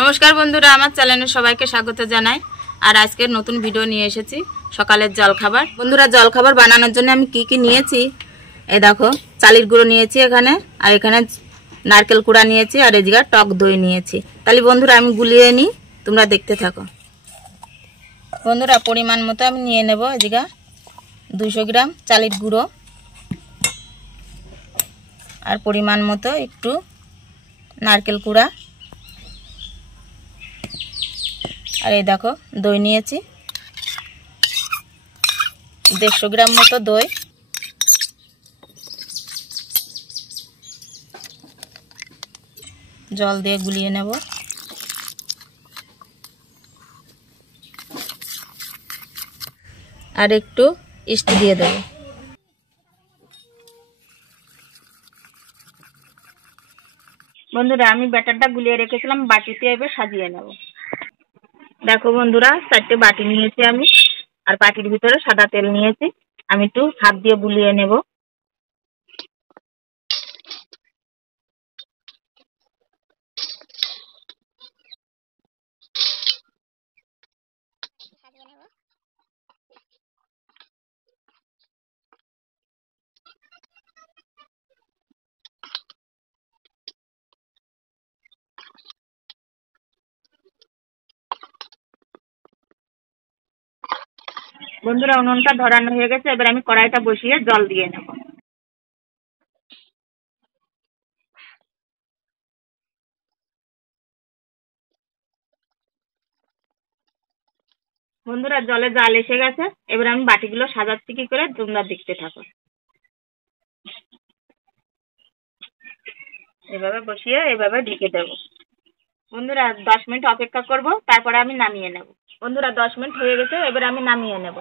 নমস্কার বন্ধুরা, আমার চ্যানেলে সবাইকে স্বাগত জানাই। আর আজকের নতুন ভিডিও নিয়ে এসেছি সকালের জলখাবার। বন্ধুরা, জলখাবার বানানোর জন্য আমি কি কি নিয়েছি এই দেখো। চালের গুঁড়ো নিয়েছি এখানে, আর এখানে নারকেল কুড়া নিয়েছি, আর এদিকে টক দই নিয়েছি। তাহলে বন্ধুরা আমি গুলিয়ে নিই, তোমরা দেখতে থাকো। বন্ধুরা, পরিমাণ মতো আমি নিয়ে নেব এদিকে 200 গ্রাম চালের গুঁড়ো, আর পরিমাণ মতো একটু নারকেল কুড়া, আর এই দেখো দই নিয়েছি 150 গ্রাম মতো দই, জল দিয়ে গুলিয়ে নেব। আর একটু ইস্ট দিয়ে দেব। বন্ধুরা, আমি ব্যাটারটা গুলিয়ে রেখেছিলাম, বাটিতে এবার সাজিয়ে নেব। দেখো বন্ধুরা, 4টে বাটি নিয়েছি আমি, আর বাটির ভিতরে সাদা তেল নিয়েছি। আমি একটু হাত দিয়ে বুলিয়ে নেব। বন্ধুরা, উনুনটা ধরানো হয়ে গেছে, এবার আমি কড়াইটা বসিয়ে জল দিয়ে নেব। বন্ধুরা, জলে জাল এসে গেছে, এবার আমি বাটিগুলো সাজাচ্ছি কি করে তোমরা দেখতে থাকো। এভাবে বসিয়ে এভাবে ঢেকে দেবো। বন্ধুরা, 10 মিনিট অপেক্ষা করব, তারপরে আমি নামিয়ে নেব। বন্ধুরা, 10 মিনিট হয়ে গেছে, এবার আমি নামিয়ে নেব।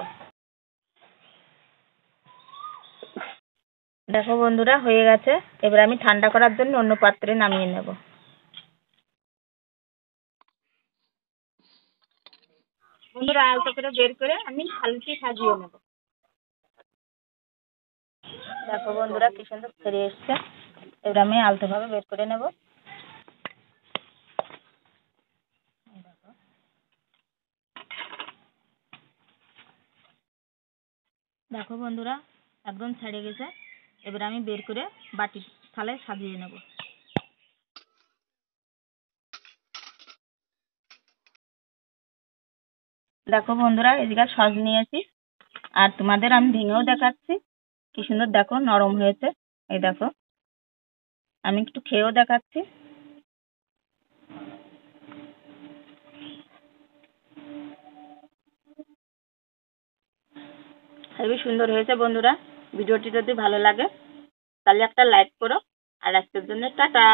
দেখো বন্ধুরা, হয়ে গেছে, এবার আমি ঠান্ডা করার জন্য অন্য পাত্রে নামিয়ে নেব। বন্ধুরা, আলতো করে বের করে আমি থালিতে সাজিয়ে নেব। দেখো বন্ধুরা, কি সুন্দর ফিরে এসছে, এবার আমি আলতো ভাবে বের করে নেব। দেখো বন্ধুরা, একদম ছেড়ে গেছে, এবার আমি বের করে বাটি থালায় সাজিয়ে নেব। দেখো বন্ধুরা, এদিকে সস নিয়েছি, আর তোমাদের আমি ভেঙেও দেখাচ্ছি কি সুন্দর, দেখো নরম হয়েছে। এই দেখো, আমি একটু খেয়েও দেখাচ্ছি। খুবই সুন্দর হয়েছে। বন্ধুরা, ভিডিওটি যদি ভালো লাগে তাহলে একটা লাইক করো, আর আজকের জন্য টাটা।